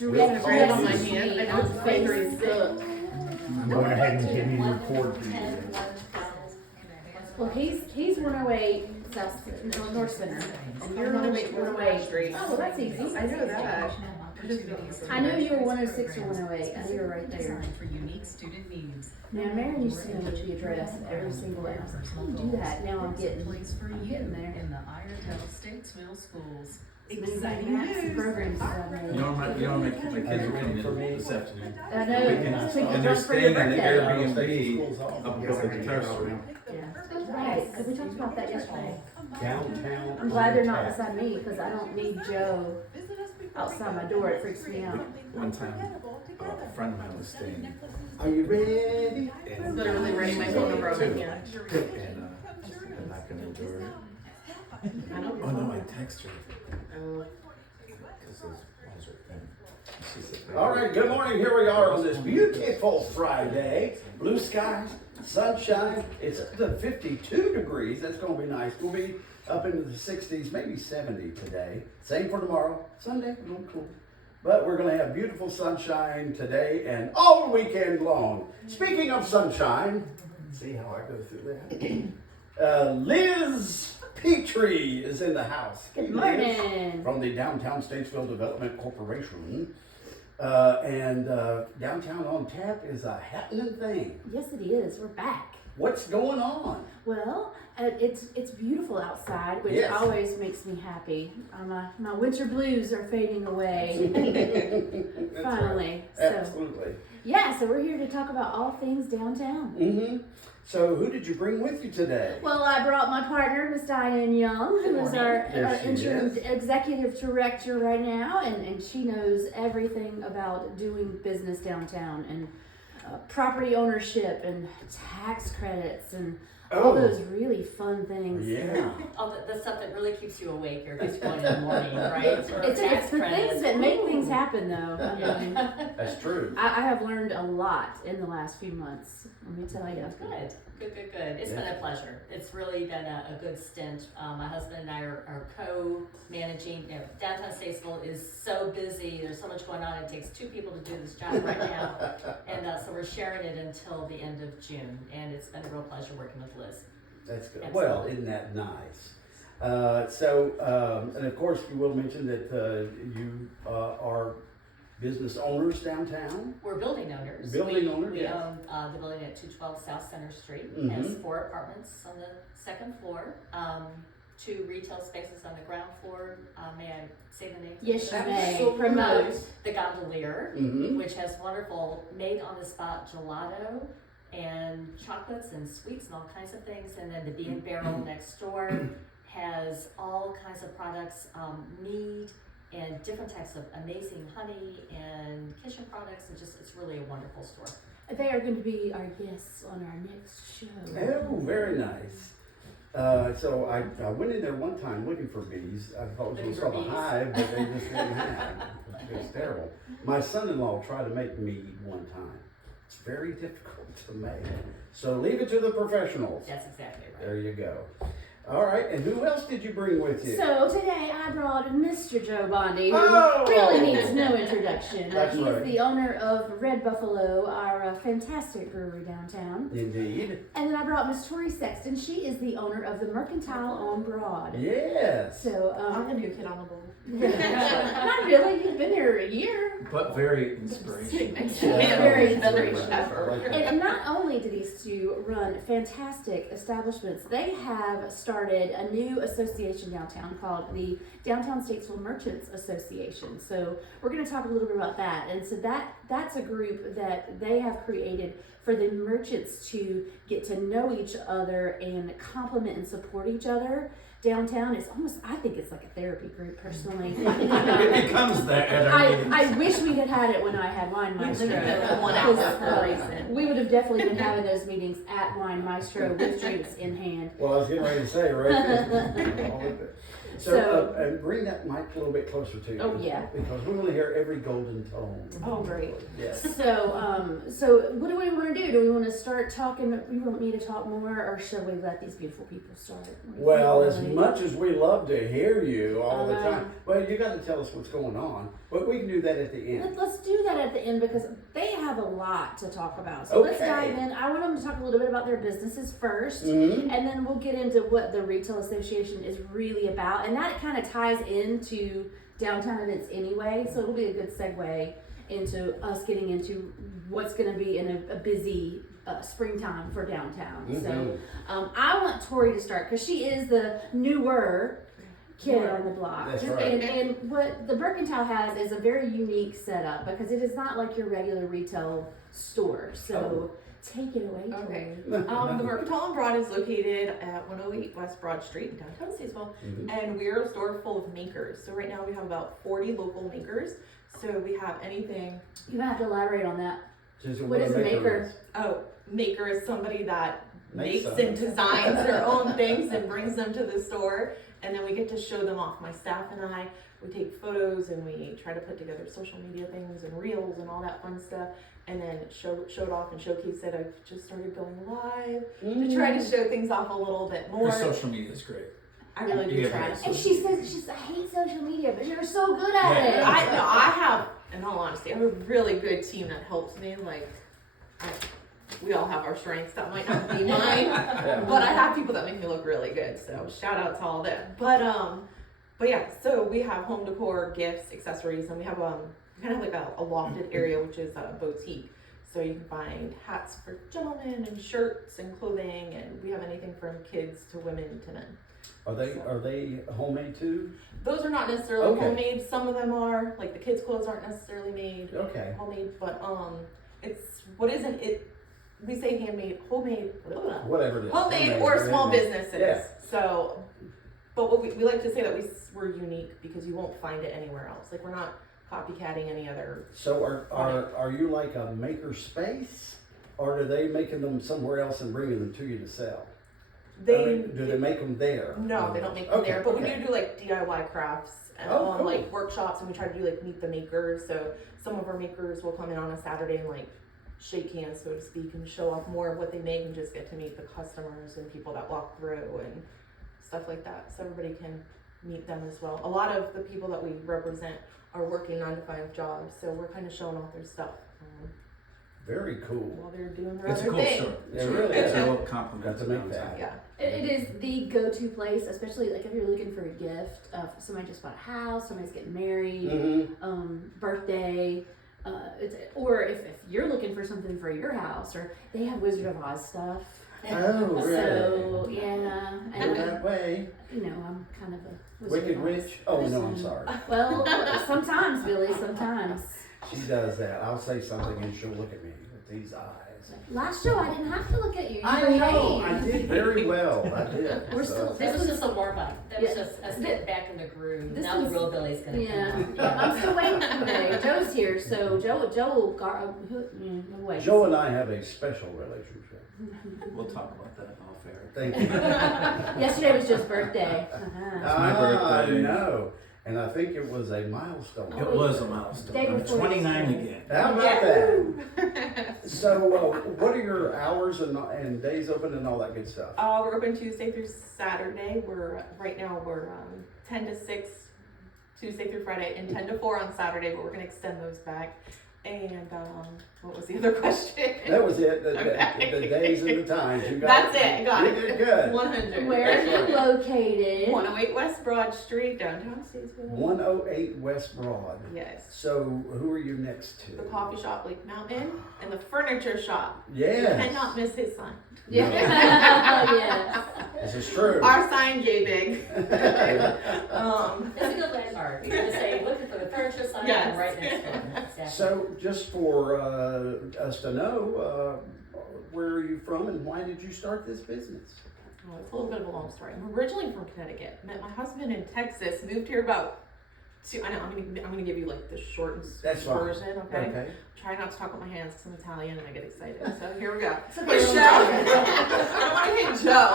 I'm gonna grab on my Yes. hand. I know it's bakery stuff. I'm going ahead and give you a report for you. Well, he's 108 South, no, North Center, and you're 108 Street. Oh, well, that's easy. I know that. I knew you were 106 or 108. I knew you were right there. For unique student needs. Now, Mary used to know the address of every single one. I was like, how do you do that? Now I'm getting there. In the Iredell Statesville schools. Exciting maps and programs that I've made. You know, my kids are reading it this afternoon. I know. And they're For your staying in the birthday. Airbnb up above the guitar store. Yeah. Right, because we talked about that yesterday. Downtown. I'm glad they're not beside me because I don't need Joe outside my door. It freaks me out. One time, a friend of mine was staying. Are you ready? And, Literally writing my phone number on my hand. and I knocked on the door. I know. Oh no, I text her. Oh. Because those walls are thin. She said, All right, good morning. Here we are on this beautiful Friday. Blue skies, sunshine. It's up to 52 degrees. That's going to be nice. We'll be up into the 60s, maybe 70 today. Same for tomorrow. Sunday, a little cool. But we're going to have beautiful sunshine today and all weekend long. Speaking of sunshine, see how I go through that. Liz Petrie is in the house. Good Hey, Liz, morning. from the Downtown Statesville Development Corporation. Downtown on Tap is a happening thing. Yes, it is. We're back. What's going on? Well, it's beautiful outside, which Yes. always makes me happy. My winter blues are fading away. That's Finally. right. So Absolutely. yeah, so we're here to talk about all things downtown. Mm-hmm. So who did you bring with you today? Well, I brought my partner, Miss Diane Young, who is our Yes, she interim is. executive director right now, and she knows everything about doing business downtown and property ownership and tax credits and all Oh. those really fun things. Yeah. All the stuff that really keeps you awake or gets you going in the morning, right? Or It's tax the credits. things that make things happen, though. I mean, That's true. I have learned a lot in the last few months. Let me tell you. Good. It's been a pleasure. It's really been a good stint. My husband and I are co-managing. You know, Downtown Statesville is so busy. There's so much going on. It takes two people to do this job right now. And so we're sharing it until the end of June. And it's been a real pleasure working with Liz. That's good. Absolutely. Well, isn't that nice? And of course, you will mention that you are business owners downtown. We're building owners. Building owners, We yes. own the building at 212 South Center Street. Mhm. It has 4 apartments on the second floor, 2 retail spaces on the ground floor. May I say the name? Yes, you may. Absolutely. Promote. The Gondolier, Mm-hmm. which has wonderful made-on-the-spot gelato and chocolates and sweets and all kinds of things. And then the Bee and Barrel next door has all kinds of products, mead, and different types of amazing honey and kitchen products, and just, it's really a wonderful store. They are going to be our guests on our next show. Oh, very nice. So I went in there one time looking for bees. I thought it was Looking for called a bees? hive, but they just didn't have. It was terrible. My son-in-law tried to make mead one time. It's very difficult to make. So leave it to the professionals. That's exactly right. There you go. All right, and who else did you bring with you? So today I brought Mr. Joe Bondi, who Oh! really needs no introduction. That's He's right. the owner of Red Buffalo, our fantastic brewery downtown. Indeed. And then I brought Miss Tori Sexton. She is the owner of the Mercantile on Broad. Yes. So, I'm the new kid on the block. not really. You've been here a year. But very inspirational. Very inspirational. And not only do these two run fantastic establishments, they have started a new association downtown called the Downtown Statesville Merchants Association. So we're going to talk a little bit about that. And so that's a group that they have created for the merchants to get to know each other and complement and support each other. Downtown is almost, I think it's like a therapy group personally. It becomes that at our meetings. I wish we had had it when I had Wine Maestro. One hour Because, for a reason. we would have definitely been having those meetings at Wine Maestro with drinks in hand. Well, I was getting ready to say, right? So, and bring that mic a little bit closer to you. Oh, yeah. Because we want to hear every golden tone. Oh, great. Yes. So what do we want to do? Do we want to start talking? You want me to talk more, or should we let these beautiful people start? Well, as much as we love to hear you all the time, well, you got to tell us what's going on. But we can do that at the end. Let's do that at the end because they have a lot to talk about. So let's Okay. dive in. I want them to talk a little bit about their businesses first, Mhm. and then we'll get into what the Retail Association is really about. And that kind of ties into downtown events anyway, so it'll be a good segue into us getting into what's going to be in a busy springtime for downtown. So I want Tori to start because she is the newer kid on the block. That's right. And what the Mercantile has is a very unique setup because it is not like your regular retail store. So take it away, Tori. Okay. The Mercantile on Broad is located at 108 West Broad Street in downtown Statesville, and we're a store full of makers. So right now we have about 40 local makers. So we have anything. You have to elaborate on that. Just What is a maker? Oh, maker is somebody that Makes makes something. and designs their own things and brings them to the store, and then we get to show them off. My staff and I, we take photos and we try to put together social media things and reels and all that fun stuff, and then show it off and showcase it. I've just started going live to try to show things off a little bit more. Your social media is great. I really do Yeah, try. right. And she says, I hate social media, but you're so good at Yeah. it. I have, in all honesty, I have a really good team that helps me. Like, we all have our strengths. That might not be mine, but I have people that make me look really good. So shout out to all of them. But yeah, so we have home decor, gifts, accessories, and we have kind of like a lofted area, which is a boutique. So you can find hats for gentlemen and shirts and clothing, and we have anything from kids to women to men. Are they homemade too? Those are not necessarily Okay. homemade. Some of them are. Like the kids' clothes aren't necessarily made Okay. homemade, but it's what isn't it. We say handmade, homemade, Whatever it is. homemade or small handmade. businesses. Yeah. So, but what we like to say that we're unique because you won't find it anywhere else. Like we're not copycatting any other. So are you like a maker space, or are they making them somewhere else and bringing them to you to sell? Do they make them there? No, they don't make them there. But we okay. do like DIY crafts and cool. like workshops, and we try to do like meet the makers. So some of our makers will come in on a Saturday and like shake hands, so to speak, and show off more of what they make, and just get to meet the customers and people that walk through and stuff like that. So everybody can meet them as well. A lot of the people that we represent are working 9-to-5 jobs, so we're kind of showing off their stuff Very cool. while they're doing their It's a other cool thing. store. It really It's is. a real compliment Got to to make downtown. that. Yeah. It is the go-to place, especially like if you're looking for a gift. Somebody just bought a house, somebody's getting married, birthday, or if you're looking for something for your house, or they have Wizard of Oz stuff. Oh, really? So yeah, Go and that way. you know I'm kind of a Wizard Wicked of Oz Witch? Oh, no, I'm person. sorry. Well, sometimes, Billy, sometimes. She does that. I'll say something and she'll look at me with these eyes. Last show, I didn't have to look at you. You I know. I behaved. did very well. I did. We're So- still- This was just a warm up. That was Yeah. just us getting back in the groove. This Now the is- real Billy's gonna Yeah, come yeah, I'm still waiting. Okay, Joe's here, so wait. Joe and I have a special relationship. We'll talk about that off air. Thank you. Yesterday was Joe's birthday. It's my birthday. I know. And I think it was a milestone. It was a milestone. Day I'm before 29 yesterday. again. How about that? So, what are your hours and days open and all that good stuff? We're open Tuesday through Saturday. Right now we're 10 to 6 Tuesday through Friday and 10 to 4 on Saturday, but we're gonna extend those back. And what was the other question? That was it. The days and the times. You got That's it. Got You it. did good. 100. Where are you located? 108 West Broad Street, downtown Statesville. 108 West Broad. Yes. So, who are you next to? The coffee shop Lake Mountain and the furniture shop. Yes. Cannot miss his sign. Yeah. Yes. This is true. Our sign, J Big. It's a good landmark. You're gonna say, looking for the furniture sign Yes. right next door. Exactly. So, just for us to know, where are you from and why did you start this business? Oh, it's a little bit of a long story. I'm originally from Connecticut. Met my husband in Texas. Moved here about I know, I'm gonna give you like the short and sweet That's fine. version, okay? Okay. Try not to talk with my hands because I'm Italian and I get excited. So here we go. It's okay, Michelle. we'll I don't want to hit Joe.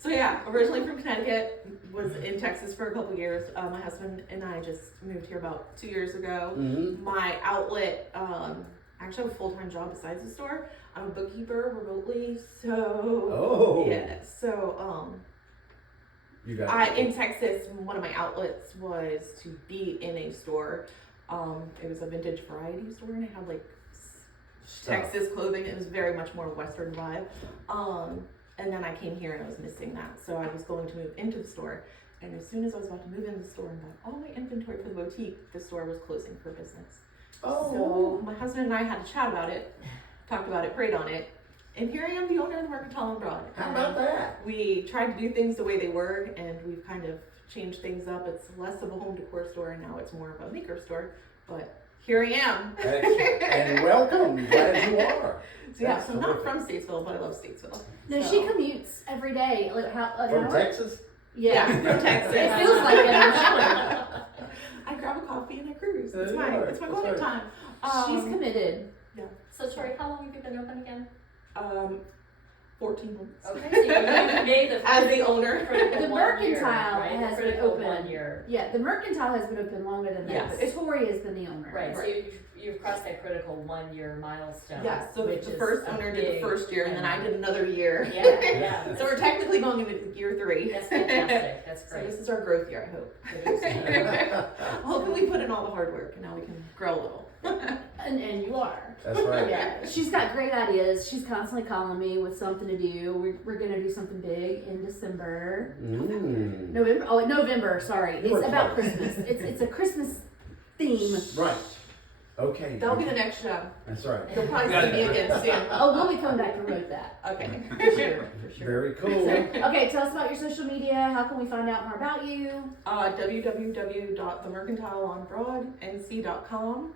So yeah, originally from Connecticut, was in Texas for a couple years. My husband and I just moved here about 2 years ago. Mm-hmm. My outlet, I actually have a full-time job besides the store. I'm a bookkeeper remotely, so Oh. yeah. So You got in Texas, one of my outlets was to be in a store. It was a vintage variety store, and it had like stuff. Texas clothing. It was very much more Western vibe. And then I came here and I was missing that. So I was going to move into the store. And as soon as I was about to move into the store and buy all my inventory for the boutique, the store was closing for business. Oh. So my husband and I had a chat about it, talked about it, prayed on it. And here I am, the owner of the Mercantile abroad. How about that? We tried to do things the way they were, and we've kind of changed things up. It's less of a home decor store, and now it's more of a maker store. But here I am. Excellent. And welcome. Glad you are. So yeah, That's so I'm not terrific. from Statesville, but I love Statesville. No, So- she commutes every day. Like how? Like an From hour? Texas? Yeah. from Texas. It feels like it. I'm sure. I grab a coffee and I cruise. There It's you my are. it's my That's golden right. time. She's committed. So Tori, how long have you been open again? 14 months. Okay, so you made the As the owner. critical The 1 year, Mercantile right? has The been critical open. 1 year. Yeah, the Mercantile has been open longer than that. Yes. But Tori has been the owner. Right, so Right. you've crossed that critical 1 year milestone. Yeah, so which the is first a owner did the big first year, and then I thing. did another year. Yeah, yeah. So we're technically going into year 3. That's fantastic, that's So great. this is our growth year, I hope. Hopefully we put in all the hard work, and now we can grow a little. And you are. That's right. Yeah, she's got great ideas. She's constantly calling me with something to do. We're gonna do something big in December. Mm. November. Sorry, it's We're about close. Christmas. It's a Christmas theme. Right. Okay. That'll be the next show. That's right. You'll probably see me again soon. Oh, we'll be coming back to promote that Okay. for sure. For sure. Very cool. So, okay, tell us about your social media. How can we find out more about you? www.themercantileonbroadnc.com.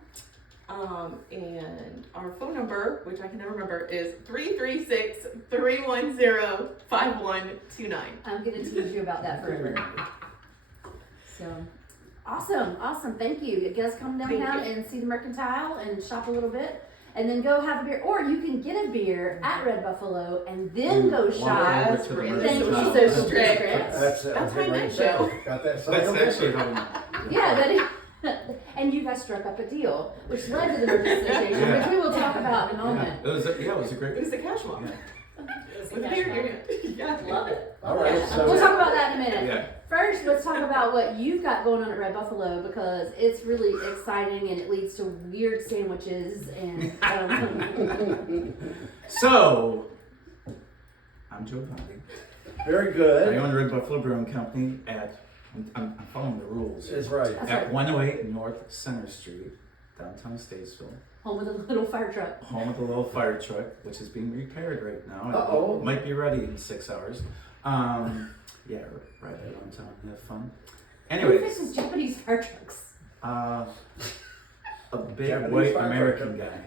And our phone number, which I can never remember, is 336-310-5129. I'm gonna tease you about that forever. So, awesome. Thank you. You guys come downtown Thank you. and see the Mercantile and shop a little bit, and then go have a beer, or you can get a beer at Red Buffalo and then go Wander shop. over Yes, to the we're in the Thank you, Mercantile. social district. district. That's That's my great next show. show. Got that That's signed actually up. how. Yeah, that is. And you guys struck up a deal, which led to the Merchants Association, Yeah. which we will talk about in a moment. It was a great. It was the cash one. Yeah. It was a With cash beer in bar. your hand. Yeah. Love it. All right. We'll So talk about that in a minute. Yeah. First, let's talk about what you've got going on at Red Buffalo, because it's really exciting and it leads to weird sandwiches and So, I'm Joe Bondi. very I good. own the Red Buffalo Brewing Company I'm following the rules. That's right. That's At right. 108 North Center Street, downtown Statesville. home with a little fire truck. Home of the little fire truck, which is being repaired right now. Uh-oh. It might be ready in 6 hours. Yeah, ride that around town and have fun. Who Anyways, fixes Japanese fire trucks? a big Japanese white fire American guy.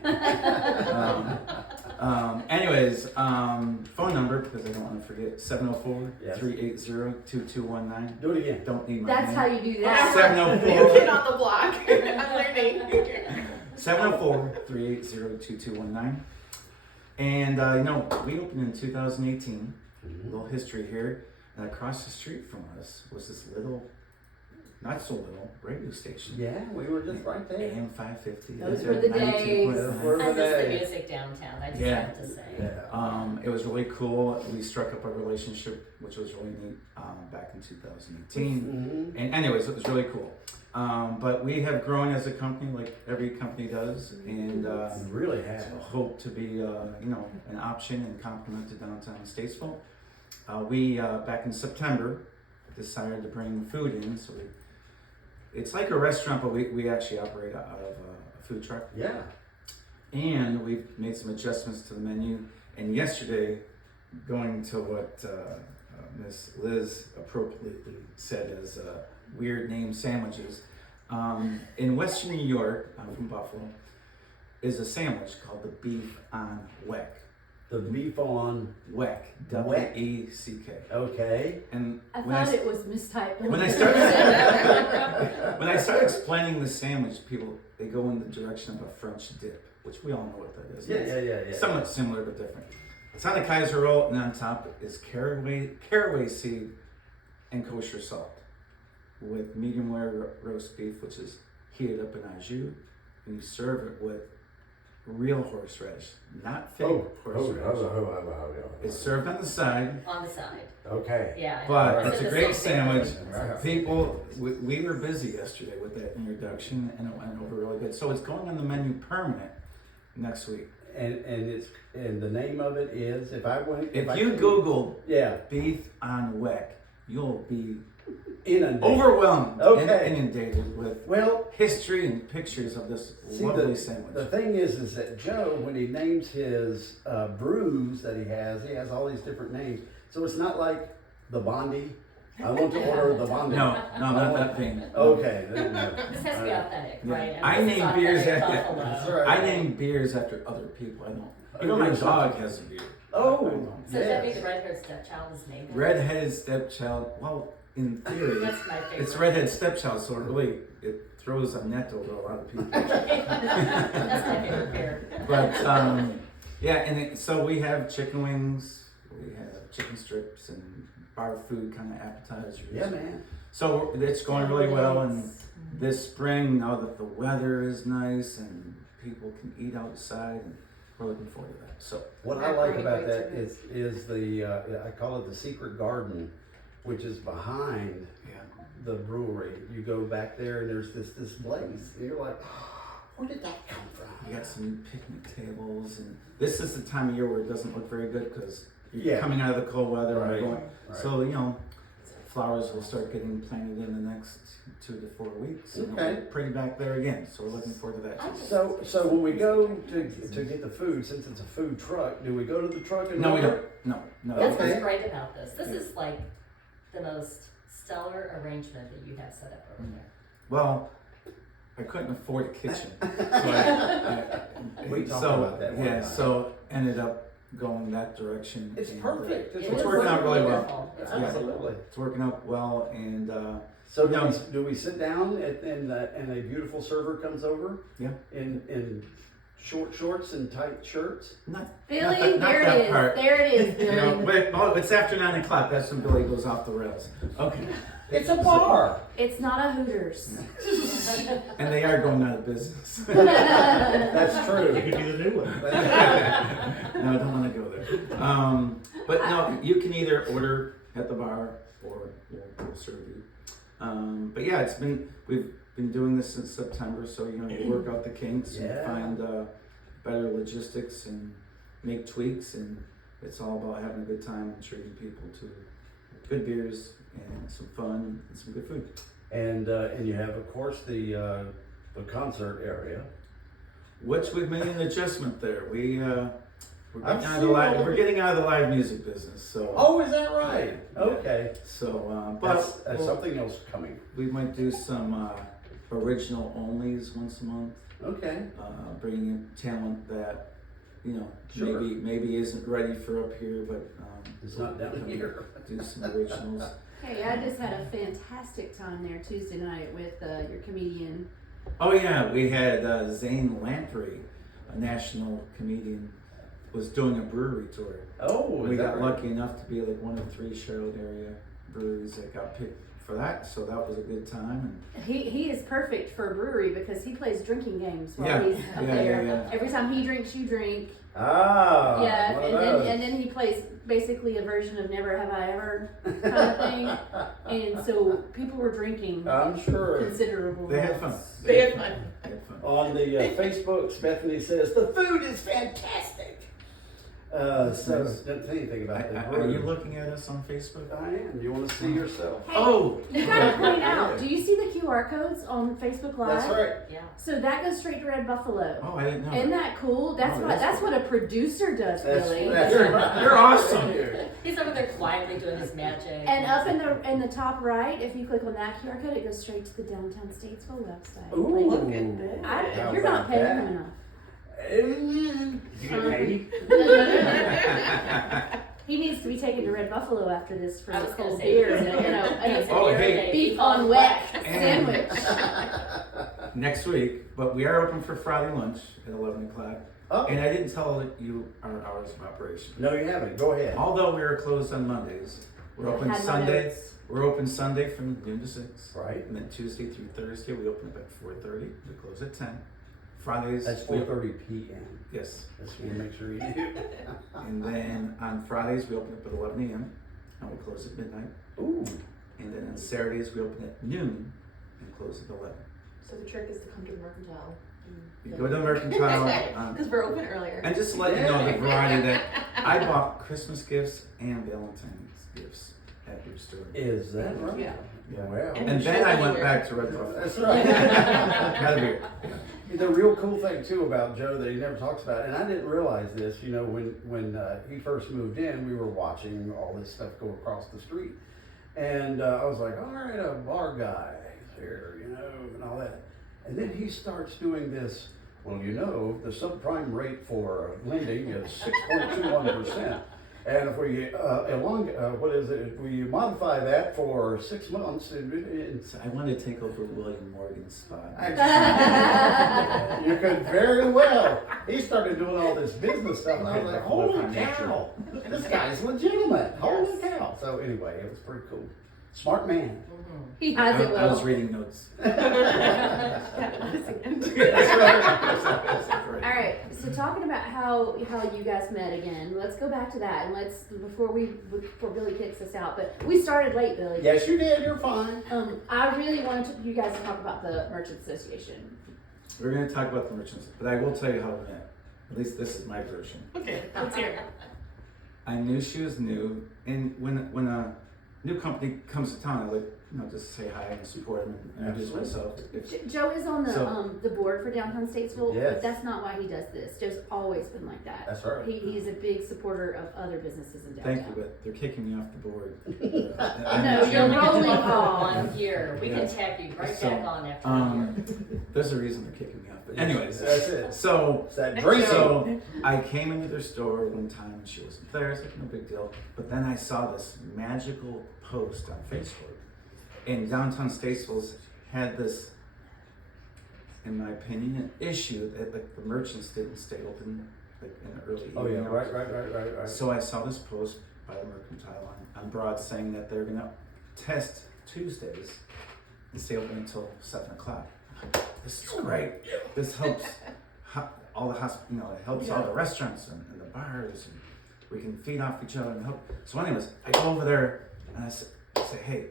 Phone number, because I don't want to forget, 704-380-2219. Do it again. Don't need my That's name. how you do that. 704 New kid on the block. I'm learning. 704-380-2219. And, we opened in 2018. A little history here. And across the street from us was this little, not so little, radio station. Yeah, we were just right there. AM 550. Those were the days. Those were I the miss the days. music downtown, I just Yeah. have to say. Yeah. It was really cool. We struck up a relationship, which was really neat, back in 2018. Mhm. And anyways, it was really cool. But we have grown as a company, like every company does, and You really have. hope to be, an option and complement to downtown Statesville. We back in September decided to bring food in, so it's like a restaurant, but we actually operate out of a food truck. Yeah. And we've made some adjustments to the menu. And yesterday, going to what Miss Liz appropriately said as weird name sandwiches, in Western New York, I'm from Buffalo, is a sandwich called the beef on weck. The the beef on, WECK, W-E-C-K. okay. And I when thought it was mistyped. when I start explaining the sandwich, people they go in the direction of a French dip, which we all know what that is. Yeah. Somewhat similar but different. It's on a Kaiser roll, and on top is caraway seed and kosher salt with medium rare roast beef, which is heated up in au jus, and you serve it with real horseradish, not fake horseradish. It's served on the side, On the side, Okay. yeah. but It's it's a in the great same sandwich. Right. People, we were busy yesterday with that introduction, and it went over really good. So it's going on the menu permanent next week. And the name of it is, if If you Google yeah, beef on WECK, you'll be inundated. overwhelmed and Okay. inundated with Well, history and pictures of this lovely sandwich. the thing is that Joe, when he names his brews that he has all these different names. So it's not like the Bondi. I want to order the Bondi. No, not that thing. Okay. This has to be authentic, Yeah. right? I And this is name beers authentic after- Buffalo. That's right. I name beers after other people. I don't. Even my dog has a beer. Oh, So does that mean yes. the red-haired stepchild is named? Redheaded stepchild. Well, in theory, That's my favorite. it's redheaded stepchild, so it throws a net over a lot of people. That's my favorite beer. But yeah, and so we have chicken wings, we have chicken strips, and bar food kind of appetizers. Yeah, man. So it's going really well, and this spring, now that the weather is nice and people can eat outside, and we're looking forward to that. So What I like about that is the I call it the secret garden, which is behind yeah, the brewery. You go back there and there's this place. And you're like, where did that come from? we got some picnic tables, and this is the time of year where it doesn't look very good because you're Yeah. coming out of the cold weather and Right. going. Right. So flowers will start getting planted in the next 2 to 4 weeks. And Okay. we're pretty back there again, so we're looking forward to that. I too. just- So when we go to get the food, since it's a food truck, do we go to the truck and No, we order? don't. No. That's Okay. what's great about this. This is like the most stellar arrangement that you have set up over there. Well, I couldn't afford a kitchen, so We talked so, about that one yeah, time. so ended up going that direction. It's and, perfect. It's working out really well. Wonderful. It's Yeah. wonderful. Absolutely. It's working out well, and So No. do we sit down and a beautiful server comes over? Yeah. In short shorts and tight shirts? not Billy, that- not there that it is. part. There it is, You know, Billy. it's after 9 o'clock. That's when Billy goes off the rails. Okay, It's a bar. It's not a Hooters. and they are going out of business. That's true. It could be the new one. No, I don't want to go there. But no, you can either order at the bar or we'll serve you. But yeah, we've been doing this since September, so you work out the kinks and Yeah. find better logistics and make tweaks, and it's all about having a good time and treating people to good beers and some fun and some good food. And you have, of course, the concert area. Which we've made an adjustment there. I've We're getting out of the live music business, so. Oh, is that right? Okay. So, That's but something else coming. we might do some original onlys once a month, Okay. bringing in talent that Sure. maybe isn't ready for up here, but It's not down here. do some originals. Hey, I just had a fantastic time there Tuesday night with your comedian. Oh yeah, we had Zane Lamprey, a national comedian, was doing a brewery tour. Oh, is We that got right? lucky enough to be like one of 3 Charlotte area breweries that got picked for that, so that was a good time. He is perfect for a brewery because he plays drinking games while Yeah, he's up yeah, there. yeah. Every time he drinks, you drink. Ah. Yeah, one of and then those. and then he plays basically a version of Never Have I Ever kind of thing. And so people were drinking I'm sure. considerable. They had fun. amounts. They had fun. They had fun. On the Facebooks, Bethany says the food is fantastic. So nice. don't say anything about that. Are you looking at us on Facebook? I am. You want to see yourself? Hey, Oh, you gotta point out, do you see the QR codes on Facebook Live? That's right. Yeah. So that goes straight to Red Buffalo. oh, I didn't know. Isn't that cool? That's Oh, what that's that's cool. what a producer does, Billy. You're awesome. He's over there quietly doing his magic. And up in the top right, if you click on that QR code, it goes straight to the Downtown Statesville website. Ooh. Look at that. How You're not about paying that? him enough. Did you get paid? He needs to be taken to Red Buffalo after this for I was his gonna cold say, beer, it's and Oh, beer hey. day. beef on wet And- sandwich. Next week, but we are open for Friday lunch at 11 o'clock. Oh, And I didn't tell you our hours of operation. no, you haven't. Go ahead. Although we are closed on Mondays, we're open Had my Sunday. notes. We're open Sunday from noon to 6. Right. And then Tuesday through Thursday, we open up at 4:30. We close at 10. Fridays. That's we- 4:30 p.m. Yes. Just want to make sure you do. And then on Fridays, we open up at 11 a.m. and we close at midnight. Ooh. And then on Saturdays, we open at noon and close at 11. So the trick is to come to the Mercantile. You go to Mercantile. Because we're open earlier. And just to let you know the variety that I bought Christmas gifts and Valentine's gifts at your store. Is that right? Yeah. Yeah. Well, And then I went back to Red Buffalo. that's right. Had a beer. The real cool thing too about Joe that he never talks about, and I didn't realize this, you know, when he first moved in, we were watching all this stuff go across the street, and I was like, all right, a bar guy here, you know, and all that, and then he starts doing this. Well, you know, the subprime rate for lending is 6.21%. And if we if we modify that for 6 months, it's So I wanted to take over William Morgan's spot. you could very well. He started doing all this business stuff, and I was like, holy cow, this guy's legitimate. Holy cow. So anyway, it was pretty cool. Smart man. He has it I was well. reading notes. All right, so talking about how you guys met again, let's go back to that, and let's before Billy kicks us out. But we started late, Billy. Yes, you did. You're fine. I really wanted you guys to talk about the Merchants Association. We're going to talk about the merchants, but I will tell you how we met. At least this is my version. Okay, let's hear it. I knew she was new, and when a new company comes to town, I like, you know, just say hi and support them and introduce myself. Joe is on the So- the board for Downtown Statesville, Yes. but that's not why he does this. Joe's always been like that. That's right. He's a big supporter of other businesses in downtown. Thank you, but they're kicking me off the board. No, you're rolling on on. 1 year. We can Yeah. tap you right So, back on after a year. There's a reason they're kicking me off. But anyways, That's it. so It's that drink. So I came into their store one time and she wasn't there. It's like no big deal. But then I saw this magical post on Facebook, and Downtown Statesville's had this, in my opinion, an issue that like the merchants didn't stay open like in the early Oh yeah, evening right, hours. right. So I saw this post by the Mercantile on Broad saying that they're gonna test Tuesdays and stay open until 7 o'clock. This is great. This helps all the it helps all the restaurants and the bars, and we can feed off each other and help. So anyways, I go over there and I say, hey,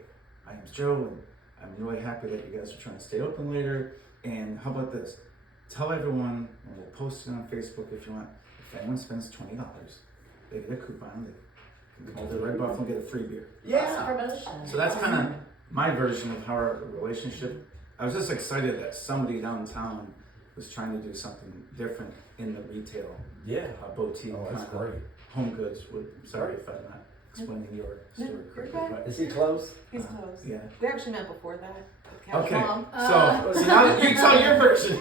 my name's Joe, and I'm really happy that you guys are trying to stay open later. And how about this? Tell everyone, and we'll post it on Facebook if you want. If anyone spends $20, they get a coupon. They can go to Red Buffalo and get a free beer. Yeah. Promotion. So that's kind of my version of how our relationship. I was just excited that somebody downtown was trying to do something different in the retail Yeah. boutique Oh, that's kind of great. home goods. Sorry if I'm not explaining your story You're correctly, good. but Is he close? He's close. yeah. We actually met before that. with Cash Okay, Mom. so now you tell your version.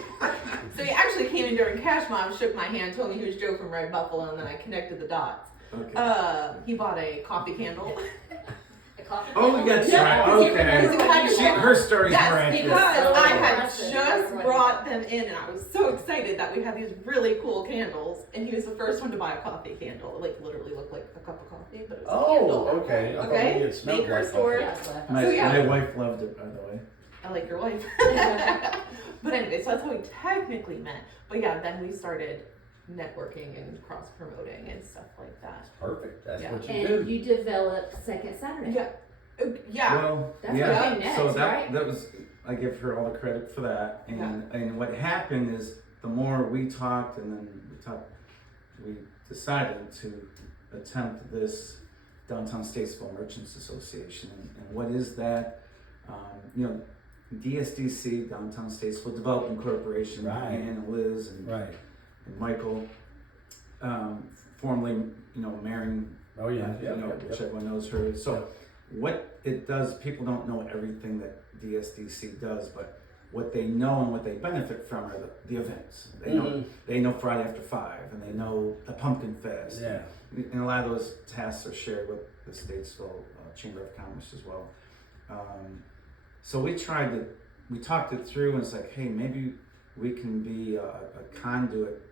So he actually came in during Cash Mom, shook my hand, told me he was Joe from Red Buffalo, and then I connected the dots. Okay. He bought a coffee candle. A coffee Oh, table? that's Yeah, right. because Okay. you had to- Her story's more Yes, accurate. because So I had impressive. just Right. brought them in, and I was so excited that we had these really cool candles, and he was the first one to buy a coffee candle. It like literally looked like a cup of coffee, but it was a candle. Oh, okay. I thought Okay, maybe it smelled Maker like store. coffee. Yes, left. My, So, yeah. my wife loved it, by the way. I like your wife. But anyway, so that's how we technically met. But yeah, then we started networking and cross promoting and stuff like that. Perfect. That's Yeah. what you And do. you developed Second Saturday. Yeah. Yeah. Well, That's yeah. what came next, So that right? that was, I give her all the credit for that. And what happened is the more we talked, and then we decided to attempt this Downtown Statesville Merchants Association. And what is that? DSDC, Downtown Statesville Development Corporation, Right. Ann and Liz and, Right. and Michael, formerly, Marion, Oh yeah. which everyone knows her. So what it does, people don't know everything that DSDC does, but what they know and what they benefit from are the events. They know Friday after 5, and they know the Pumpkin Fest. Yeah. And a lot of those tasks are shared with the Statesville Chamber of Commerce as well. So we talked it through, and it's like, hey, maybe we can be a conduit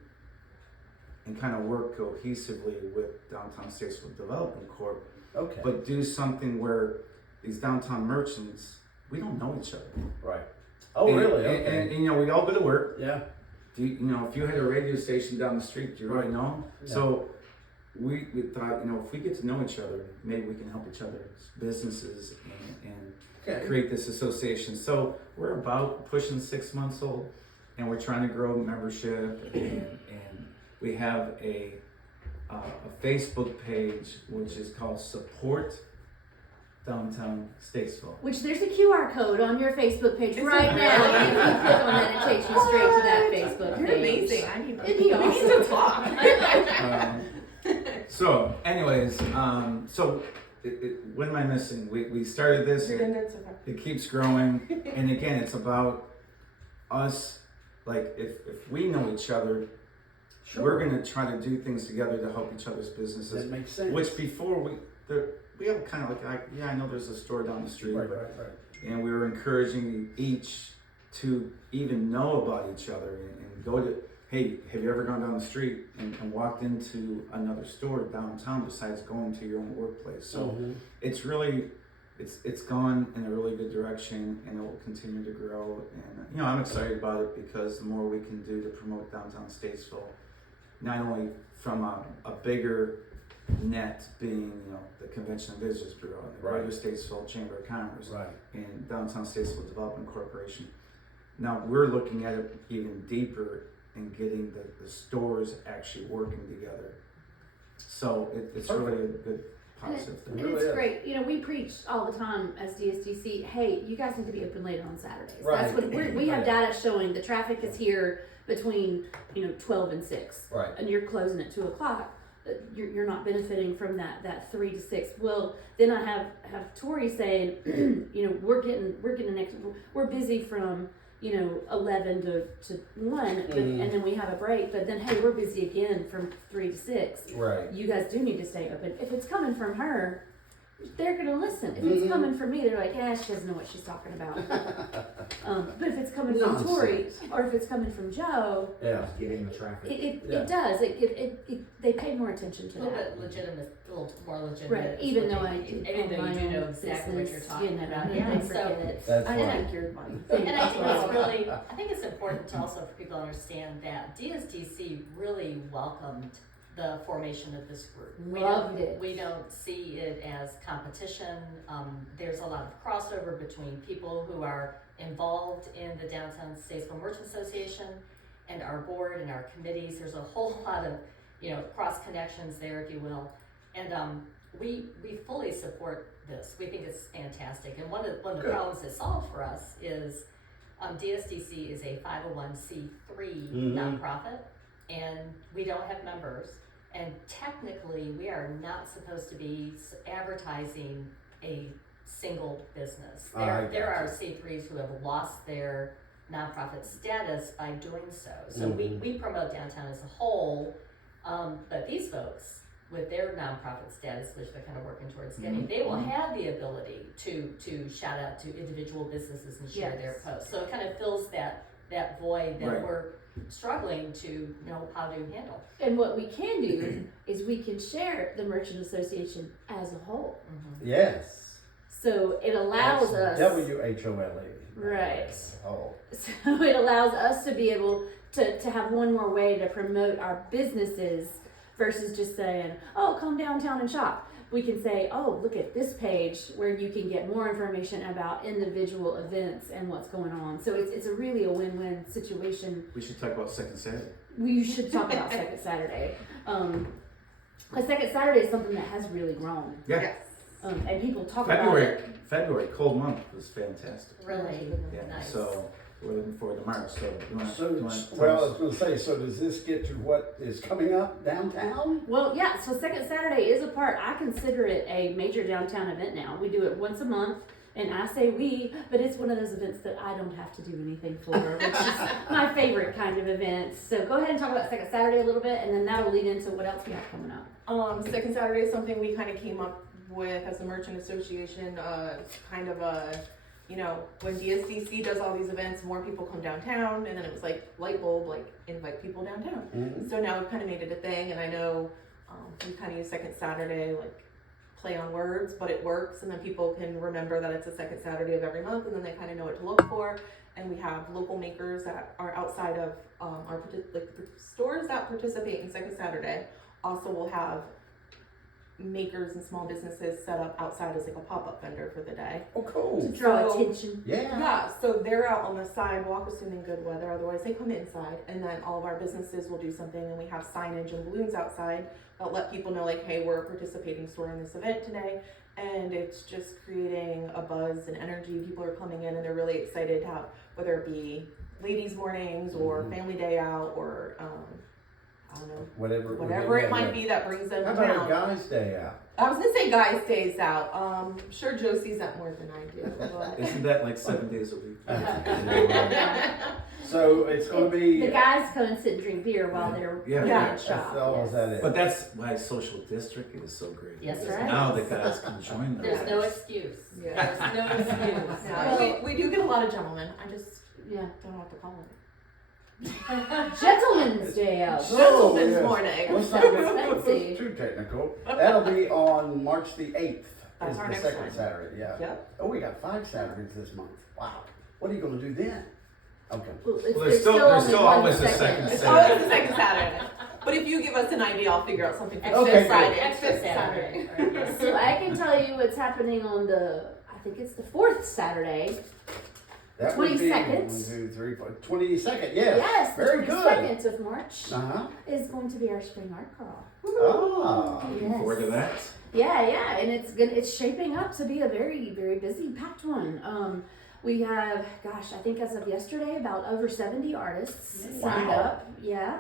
and kind of work cohesively with Downtown Statesville Development Corp. Okay. But do something where these downtown merchants, we don't know each other. Right. Oh, And- really? And, Okay. and, you know, we all go to work. Yeah. If you had a radio station down the street, do you really Right. know 'em? Yeah. So we thought, if we get to know each other, maybe we can help each other's businesses and Okay. create this association. So we're about pushing 6 months old, and we're trying to grow membership, and we have a Facebook page which is called Support Downtown Statesville. Which there's a QR code on your Facebook page Is right it now. really? You can click on that, it takes you straight to that Facebook You're page. amazing. I need Isn't he to awesome? talk. So, anyways, what am I missing? We started this. You're good, that's okay. It keeps growing, and again, it's about us. Like, if we know each other, Sure. we're gonna try to do things together to help each other's businesses. That makes sense. Which before we all kind of like, I know there's a store down the street, Right. and we were encouraging each to even know about each other and go to. Hey, have you ever gone down the street and walked into another store downtown besides going to your own workplace? So it's really, it's gone in a really good direction, and it will continue to grow. And I'm excited about it because the more we can do to promote downtown Statesville, not only from a bigger net being the Convention and Visitors Bureau, the Right. Greater Statesville Chamber of Commerce, Right. and Downtown Statesville Development Corporation. Now we're looking at it even deeper and getting the stores actually working together. So it's really a good positive thing. And it's great. We preach all the time as DSDC, hey, you guys need to be open later on Saturdays. Right. That's what we have Right. data showing the traffic is here between 12 and 6. Right. And you're closing at 2 o'clock. You're not benefiting from that 3 to 6. Well, then I have Tori saying, we're busy from 11 to 1, but, and then we have a break, but then, hey, we're busy again from 3 to 6. Right. You guys do need to stay open. If it's coming from her, they're going to listen. If it's coming from me, they're like, yeah, she doesn't know what she's talking about. But if it's coming from Tori, or if it's coming from Joe, Yeah. Getting the traffic. it does. They pay more attention to A little that. bit legitimate, a little more legitimate. Right, even though I do Even though you do know own exactly what you're business, talking about. I Yeah, forget so, it. That's I right. think you're funny. and I think it's important to also for people to understand that DSDC really welcomed the formation of this group. Loved it. We don't see it as competition. There's a lot of crossover between people who are involved in the Downtown Statesville Merchant Association and our board and our committees. There's a whole lot of, cross connections there, if you will. And we fully support this. We think it's fantastic. And one of the problems it solved for us is DSDC is a 501c3 nonprofit, and we don't have members. And technically, we are not supposed to be advertising a single business. There are C3s who have lost their nonprofit status by doing so. So we promote downtown as a whole, but these folks, with their nonprofit status, which they're kind of working towards getting, they will have the ability to shout out to individual businesses and share their posts. So it kind of fills that void that we're struggling to know how to handle. And what we can do is we can share the Merchant Association as a whole. Yes. So it allows us. WHOLE. Right. Oh. So it allows us to be able to have one more way to promote our businesses versus just saying, oh, come downtown and shop. We can say, oh, look at this page where you can get more information about individual events and what's going on. So it's really a win-win situation. We should talk about Second Saturday. We should talk about Second Saturday. Because Second Saturday is something that has really grown. Yeah. Yes. And people talk about it. February, cold month was fantastic. Really Yeah. nice. So we're looking forward to March. So you want So, to I was going to say, so does this get to what is coming up downtown? Well, yeah, so Second Saturday is a part, I consider it a major downtown event now. We do it once a month. And I say we, but it's one of those events that I don't have to do anything for, which is my favorite kind of event. So go ahead and talk about Second Saturday a little bit, and then that'll lead into what else we have coming up. Second Saturday is something we kind of came up with as a merchant association, kind of a, you know, when DSDC does all these events, more people come downtown, and then it was like light bulb, like invite people downtown. Mhm. So now we've kind of made it a thing, and I know we kind of use Second Saturday, like play on words, but it works, and then people can remember that it's the second Saturday of every month, and then they kind of know what to look for. And we have local makers that are outside of our stores that participate in Second Saturday. Also, we'll have makers and small businesses set up outside as like a pop-up vendor for the day. Oh, cool. To draw So- attention. Yeah. Yeah, so they're out on the sidewalk, assuming good weather, otherwise they come inside, and then all of our businesses will do something, and we have signage and balloons outside that let people know, like, hey, we're a participating store in this event today, and it's just creating a buzz and energy. People are coming in and they're really excited to have, whether it be ladies' mornings or family day out or, I don't know, whatever it might be that brings them How to about a town. guy's day out? I was gonna say guys' days out. I'm sure Joe sees that more than I do. But Isn't that like 7 days a week? So it's gonna be. The guys come and sit and drink beer while they're Yeah. running Yeah. shop. That's all yes. that is. But that's why social district is so great. Yes, because right. now the guys can join them. There's no excuse. Yeah. There's no excuse. Yeah, we do get a lot of gentlemen. I just Yeah. don't know what to call it. Gentlemen's Day Out. Gentlemen's yes. morning. Let's not get Fancy. too technical. That'll be on March the 8th. That's Is our the next second one. Saturday, yeah. Yep. Oh, we got 5 Saturdays this month. Wow. What are you gonna do then? Okay. Well, Well, there's still only one always a second It's Saturday. always the second Saturday. But if you give us an idea, I'll figure out something for Okay, this good. Friday. Extra Fifth Saturday. Yes. So I can tell you what's happening on I think it's the 4th Saturday. That would be 22nd. 1, 2, 3, 4. 22nd, yes. Yes, the Very good. 22nd of March Uh-huh. is going to be our spring art crawl. Ah. Looking forward to that. Yeah, and it's shaping up to be a very, very busy, packed one. We have, gosh, I think as of yesterday, about over 70 artists signed Wow. up. Yeah,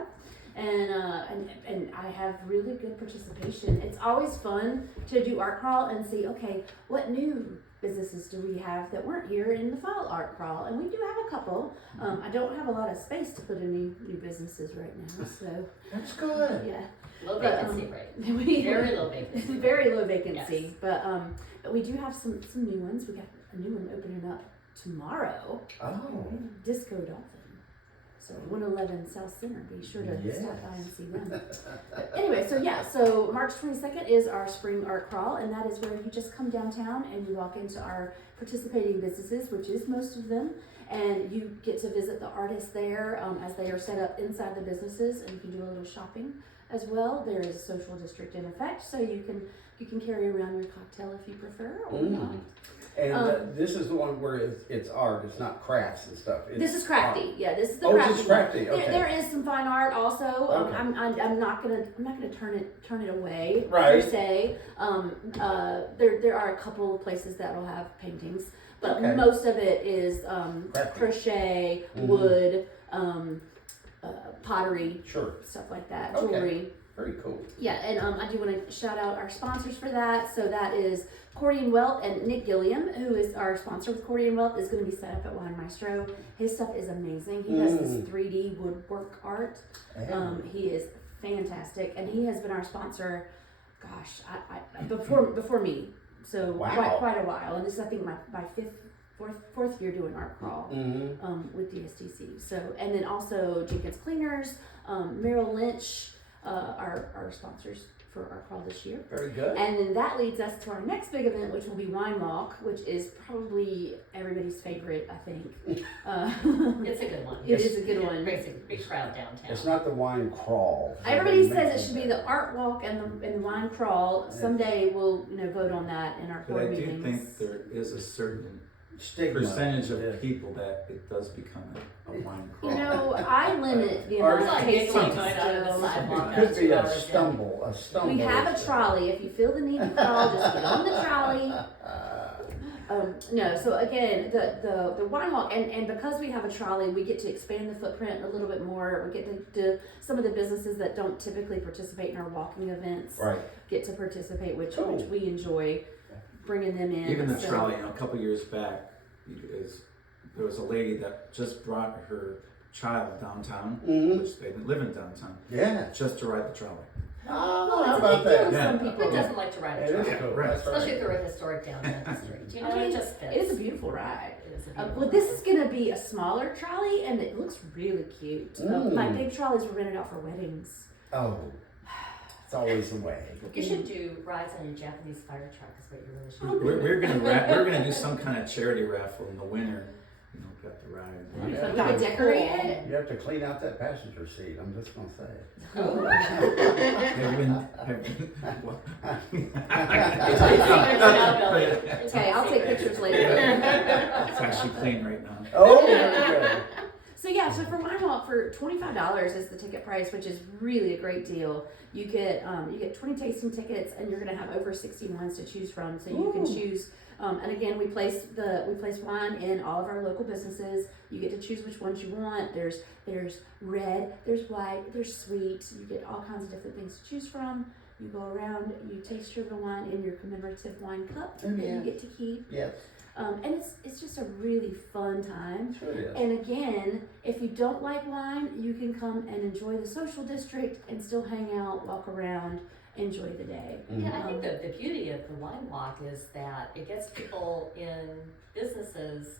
and I have really good participation. It's always fun to do art crawl and see, okay, what new businesses do we have that weren't here in the fall art crawl? And we do have a couple. I don't have a lot of space to put any new businesses right now, so That's good. yeah. Low But, vacancy rate. we, Very low vacancy. very low vacancy, Yes. but we do have some new ones. We got a new one opening up tomorrow. Oh. Disco Dolphin. So 111 South Center. Be sure to Yes. stop by and see them. But anyway, so yeah, so March 22nd is our spring art crawl, and that is where you just come downtown and you walk into our participating businesses, which is most of them, and you get to visit the artists there as they are set up inside the businesses, and you can do a little shopping as well. There is a social district in effect, so you can carry around your cocktail if you prefer or not. And this is the one where it's art, it's not crafts and stuff. It's This is crafty. art. Yeah, this is the Oh, crafty. this is crafty, one. okay. There is some fine art also. Okay. I'm not gonna turn it away Right. per se. There are a couple of places that will have paintings, but Okay. most of it is Crafty. crochet, Mhm. wood, pottery, Sure. stuff like that, Okay. jewelry. Very cool. Yeah, and I do want to shout out our sponsors for that. So that is Cordy and Welt and Nick Gilliam, who is our sponsor with Cordy and Welt, is going to be set up at Wine Maestro. His stuff is amazing. He does this 3D woodwork art. He is fantastic, and he has been our sponsor. Gosh, I before me, so Wow. quite a while. And this is I think my fourth year doing art crawl Mm-hmm. with DSTC. So and then also Jenkins Cleaners, Merrill Lynch. Our sponsors for our crawl this year. Very good. And then that leads us to our next big event, which will be Wine Walk, which is probably everybody's favorite, I think. It's a good one. It is a good one. Brings a big crowd downtown. It's not the wine crawl. Everybody says it should be the art walk and the wine crawl. Someday we'll vote on that in our But board I do meetings. think there is a certain Stigma. percentage of Yeah. people that it does become a wine You crawl. know, I limit the Or amount It's of like giggling tastings. going out of the so- sidewalk. It could be a after hours, stumble. We have a trolley. If you feel the need to crawl, just get on the trolley. No, so again, the wine walk, and because we have a trolley, we get to expand the footprint a little bit more. We get to some of the businesses that don't typically participate in our walking events Right. get to participate, which Cool. we enjoy. bringing them in. Even the So- trolley, a couple years back, there was a lady that just brought her child downtown, Mhm. which they live in downtown, Yeah. just to ride the trolley. Oh, It's how a about big deal that? to some Yeah. people. Who doesn't like to ride It a is truck? cool, Right. that's Especially right. through a historic downtown district. You know, I mean, it just fits. it is a beautiful ride. It is a Well, beautiful this ride. is gonna be a smaller trolley, and it looks really cute. My big trolleys were rented out for weddings. Oh, it's always the way. You should do rides on your Japanese fire truck is what you really should do. We're gonna do some kind of charity raffle in the winter. You know, got the ride. Yeah. You gotta decorate it. You have to clean out that passenger seat, I'm just gonna say. Have you Okay, I'll take pictures later. It's actually clean right now. Oh, okay. So yeah, so for Wine Walk for $25 is the ticket price, which is really a great deal. You get 20 tasting tickets, and you're gonna have over 60 wines to choose from. So you can choose. And again, we place wine in all of our local businesses. You get to choose which ones you want. There's red, there's white, there's sweet. You get all kinds of different things to choose from. You go around, you taste your wine in your commemorative wine cup that you get to keep. Yes, And it's just a really fun time. sure is. And again, if you don't like wine, you can come and enjoy the social district and still hang out, walk around, enjoy the day. Yeah, I think the beauty of the wine walk is that it gets people in businesses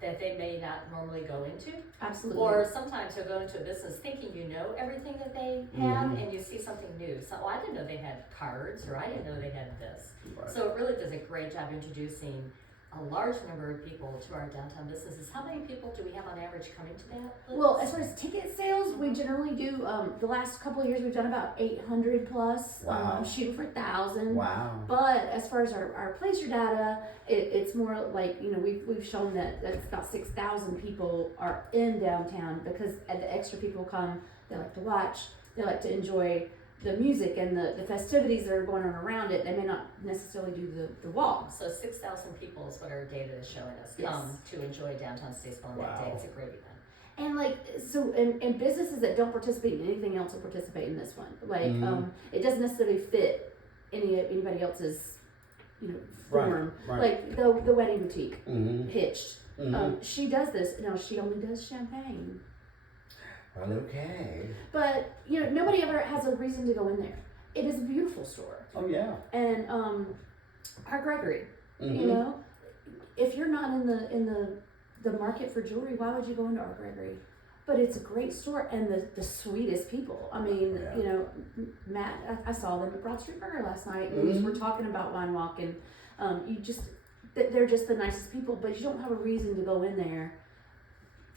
that they may not normally go into. Absolutely. Or sometimes you'll go into a business thinking you know everything that they have and you see something new. So, I didn't know they had cards, or I didn't know they had this. Right. So it really does a great job introducing a large number of people to our downtown businesses. How many people do we have on average coming to that? Liz? Well, as far as ticket sales, we generally do, the last couple of years, we've done about 800 plus, Wow. shooting for 1,000. Wow. But as far as our placer data, it's more like, we've shown that it's about 6,000 people are in downtown, because the extra people come, they like to watch, they like to enjoy the music and the festivities that are going on around it. They may not necessarily do the walk. So 6,000 people is what our data is showing us Yes. come to enjoy downtown Statesville on that day. Wow. It's a great event. And and businesses that don't participate in anything else will participate in this one. It doesn't necessarily fit anybody else's, form. Right. Like the wedding boutique, Mm-hmm. Hitched. Mm-hmm. She does this. No, she only does champagne. Well, okay. But nobody ever has a reason to go in there. It is a beautiful store, Oh, yeah. and our Gregory. Mhm. If you're not in the market for jewelry, why would you go into our Gregory? But it's a great store, and the sweetest people. I mean, Yeah. Matt, I saw them at Broad Street Burger last night, and we Mhm. were talking about Wine Walk, and they're just the nicest people. But you don't have a reason to go in there.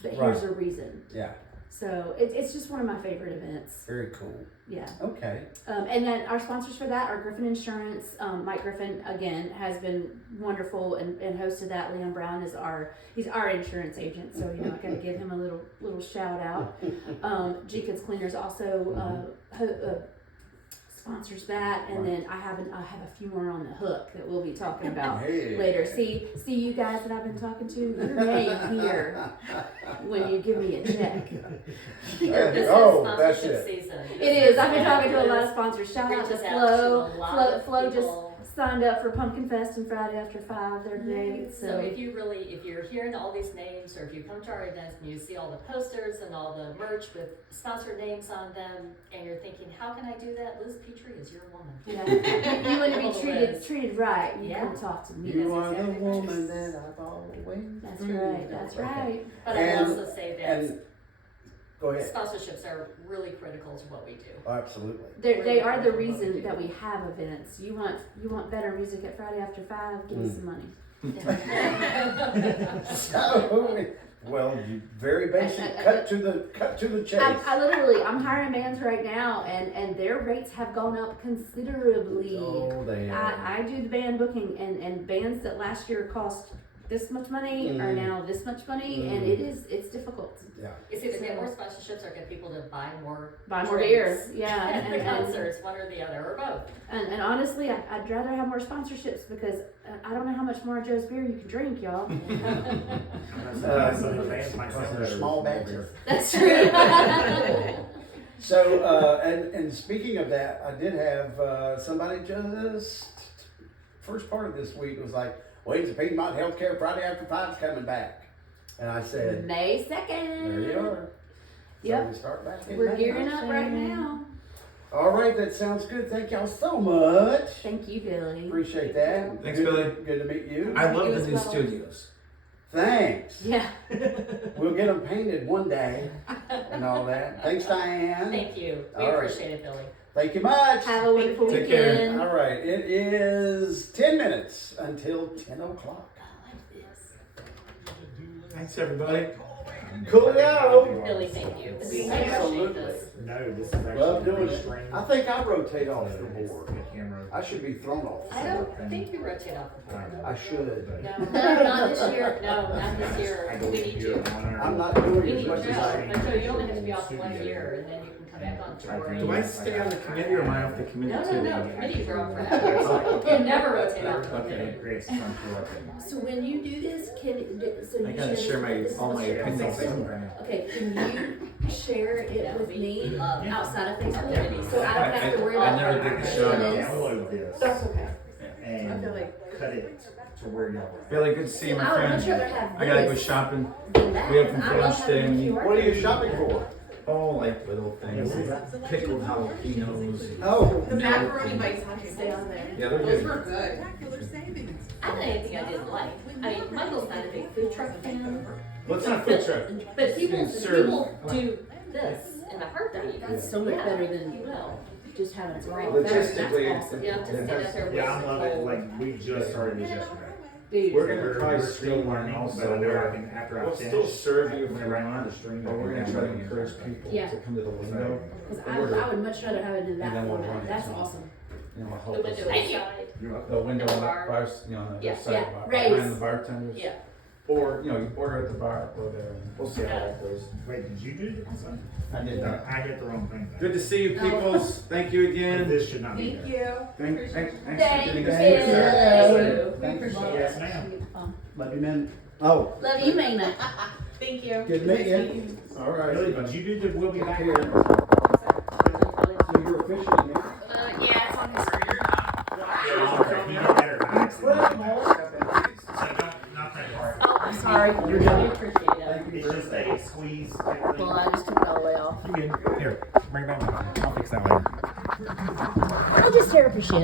But here's Right. a reason. Yeah. So it's just one of my favorite events. Very cool. Yeah. Okay. And then our sponsors for that are Griffin Insurance. Mike Griffin, again, has been wonderful and hosted that. Leon Brown is he's our insurance agent, so I gotta give him a little shout out. Jenkins Cleaners also sponsors that, and then I have a few more on the hook that we'll be talking about Hey. later. See you guys that I've been talking to, your name here when you give me a check. This Oh, is that's sponsorship it. season. It is. I've been talking to a lot of sponsors. Shout out to Reaches out to a lot Flo. of Flo just people. signed up for Pumpkin Fest and Friday After 5. They're great. So if you're hearing all these names, or if you come to our events and you see all the posters and all the merch with sponsored names on them, and you're thinking, how can I do that? Liz Petrie is your woman. yeah, you want to Little be Liz. treated right. You Yeah. come talk to me. You are the exactly woman that I've always. That's right. That's Okay. right. But I And- will also say that And go ahead. sponsorships are really critical to what we do. Absolutely. They are the reason that we have events. You want better music at Friday After 5? Give me some money. So, well, very basic. Cut to the chase. I'm hiring bands right now, and their rates have gone up considerably. Oh, they have. I do the band booking, and bands that last year cost this much money are now this much money, and it's difficult. Yeah. It's either get more sponsorships or get people to buy more Buy more drinks beer, yeah, at the and concerts, one or the other, or both. and honestly, I'd rather have more sponsorships, because I don't know how much more of Joe's beer you can drink, y'all. Small batches. That's true. So, and speaking of that, I did have somebody just first part of this week was like, Wayne's a Piedmont Healthcare Friday After 5's coming back. And I said, May 2nd. there you are. Yep. So we start back in We're May. gearing up right now. All right, that sounds good. Thank y'all so much. Thank you, Billy. Appreciate that. Thanks, Good- Billy. Good to meet you. I love You the as new well. studios. Thanks. Yeah. We'll get them painted one day and all that. Thanks, Diane. Thank you. We All right. appreciate it, Billy. Thank you much. Have a wonderful Take care. weekend. All right, it is 10 minutes until 10 o'clock. Thanks, everybody. Coolio. Billy, thank you. We appreciate Absolutely. this. No, this is actually. Love doing the it. screen. I think I rotate off the It's board. the camera. I should be thrown off. I don't think you rotate off the board. I should. No, not this year. No, not this I year. go We need here you. on our- I'm not doing We as need much you as I. now. So you only have to be off 1 year and then you can come back on tour. Do I stay on the committee or am I off the committee No, too? no, no. Committees are up forever. You never rotate off the Okay. committee. Creates some sort of- So when you do this, so I you gotta share my this all with my your opinions. assistant? Okay, can you share it with me outside of Facebook? So I don't have to worry I about never did the show notes. Download this That's okay. I and feel like cut it to where y'all are. Billy, good to see you, my I would much friend. rather have I gotta go this shopping. than that. We have some I love lunch having today. QR What are you codes. shopping for? Oh, like little things. Pickled jalapenos. Oh, the macaroni bites have to stay on there. Yeah, they're Those good. were good. I don't know anything I didn't like. I mean, Michael's not a big food truck fan, Well, it's not a food truck. but people Being served. do this in a heartbeat. That's so much better You than will. just having it raw. Logistically, That's awesome. You have to sit up there with Yeah, I'm some loving it. cold. Like, we just started this yesterday. Dude. We're gonna try We're to still streamline learning, also but I know where I can, after I we'll finish. still serve you if you whenever I want, the stream, but we're gonna try to encourage people Yeah. to come to the window. Because I would much rather have it in that And then we'll format. run it. That's awesome. You know, The help us. window inside. You're up. The window on the Bar. bars, you know, on the Yeah, other side, yeah, behind raise. the bartenders. Yeah. Or, you know, you order at the bar, go there, and we'll see how that goes. Wait, did you do this? I did No, that. I hit the wrong thing. Good to see you, peoples. Thank you But again. this should not be Thank there. you. Thanks for Thank getting you. us Thank here. We appreciate Yes, it. ma'am. love you, man. Oh, Love you, Mina. Thank you. good to meet you. All right. Really, did you do the we'll be back? Here. So you're officially here? Yeah, it's on his screen. Oh, I'm sorry. You're We done. appreciate it. Thank you. It's just a squeeze. Well, I just took it all the way off. You can, here, bring it back. I'll fix that later. I just tear up your shit.